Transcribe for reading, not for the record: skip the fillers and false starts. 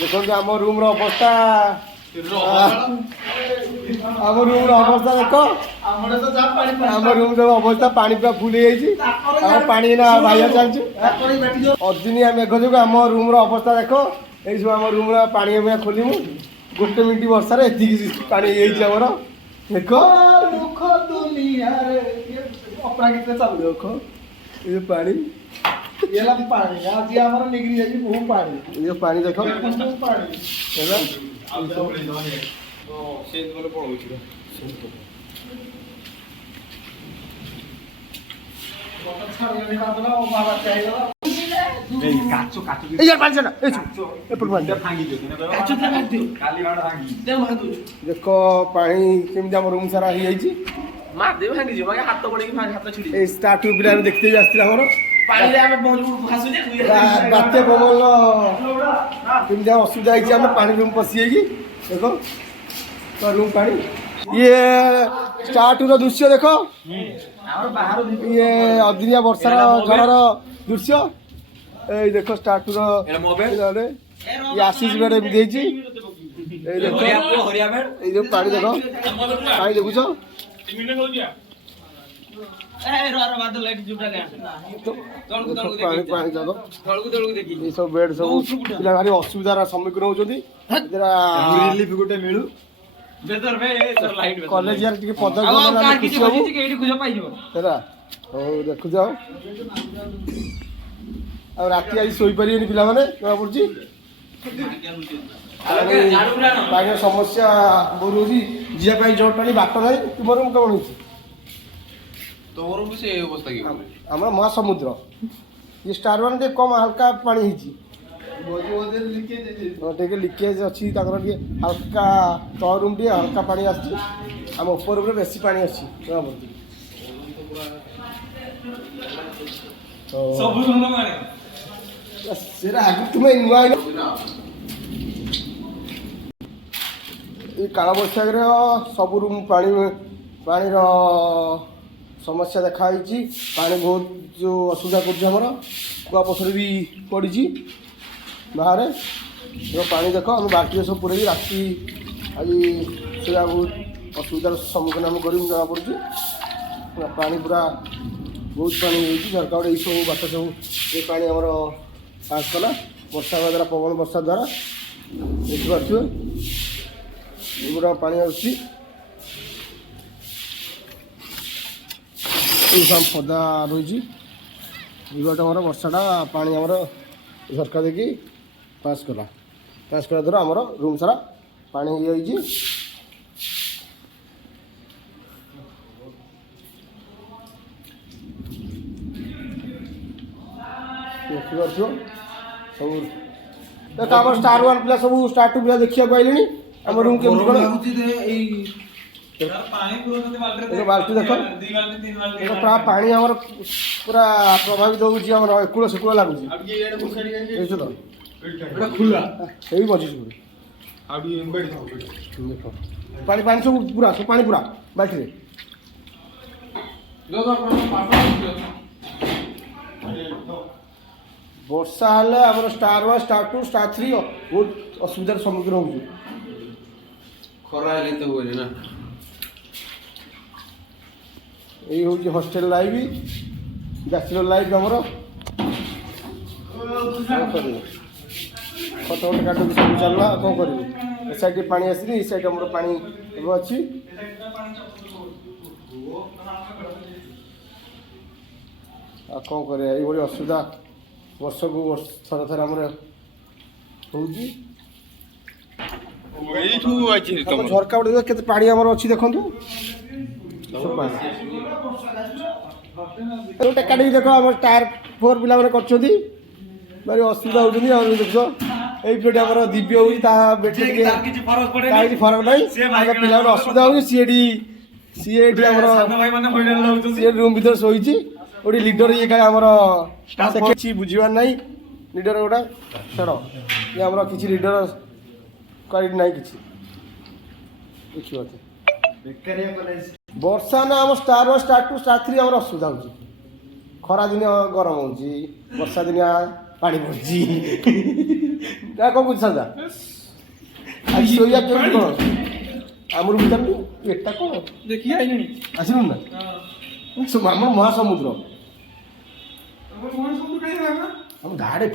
देखो आम रूम अवस्था आम रूम अवस्था देख आम रूम अवस्था पानी पूरा फुल पानी बाहर चलु अदिनिया मेघ जो आम रूम अवस्था देख ये सब आम रूम पानी खोलमु गोटे मिनट वर्षा पानी आमर देख देख ये पानी ये पानी आज आम निगरी जाए बहुत पानी ये पानी देख देख पानी केमी आम रूम सारा स्टार्ट पिला देखते आसला बात्या पवन केमी असुविधा है पानी रूम पशि देख रूम पानी ये स्टार्ट दृश्य देख ये अदिनिया वर्षार झड़र दृश्य ये देख स्टार्ट ये आशीष बेड एमती ये पानी देख पानी देखुच सब बेड सब पिला भारी असुविधार सम्मुखीन होती गोटे मिलू कॉलेज यार टिके पद देखु जाओ आ राति आज शोई पारे पिला माने जमा पड़ी पानी समस्या बहुत होगी जीवाई जट पानी बाट ना तुम रूम कौन हो आम महासमुद्र ये स्टार वन कम हल्का पानी लिकेज अच्छी हल्का तल रूम टे हल्का पानी आम ऊपर बेसी पानी अच्छी तुम्हें नुआ काल बैशाख सब रूम पानी समस्या देखाई पानी बहुत जो असुविधा कर कुआपथर भी पड़ी बाहर जो पानी देख आम बाल्टी सब पूरे राति आज सोया बहुत असुविधार सम्मुखीन आम कर जमा पड़ी पानी पूरा बहुत पानी सरकार ये सब बात सब ये पानी आमर पास कला वर्षा हवा द्वारा पवन वर्षा द्वारा देखिपे ये पानी आसी पदा रही आमर वर्षाटा पानी आमर झरका देखी पास कला द्वारा आमर रूम सारा पानी हो सब आम स्टार वन पिला सब स्टार टू पिला देखा आइले आम रूम के बाल्टी देख पूरा पानी आमर पूरा प्रभावित होम कूल सेकूल लगुच पानी पानी सब पूरा सब पानी पूरा बाल्टी वर्षा हेल्ले आम star one star two star three बहुत असुविधार सम्मुखीन हो खरा तो हुए ना यही हूँ हॉस्टेल लाइफ बैचलर लाइफ आमर खत खत काट सब चलला कौन कर साइड पानी आसनी ये साइड आम पानी अच्छी कौन कर असुविधा वर्ष को थर थर आम झरका गुड़ा के पानी आमर अच्छी देखु टेका देख आम टायर फोर पिला भारी असुविधा होती देख ये आम दिव्य होती फरक ना पिला असुविधा हो सी रूम भर शोची गोटे लीडर ये आमर किसी बुझार ना लीडर गोटा छड़ ये आम किसी लीडर क्वालिटी ना कि देखिए वर्षा ना आम star one star two star three आम असुविधा हो खरा दिन गरम हो वर्षा दिन पानी पड़ी ନା କ'ଣ କହୁଛି ସାଦା ଆଜି ଶୋଇବା କେମିତି କ'ଣ ଆମର ବୁଝାନ୍ତୁ ଏଟା କ'ଣ ଦେଖି ଆଇଲିଣି ଆସିଲୁ ନା ଆମର ମହାସମୁଦ୍ର ଆମର ମହାସମୁଦ୍ର କାହିଁ ଆମ ଗାଡି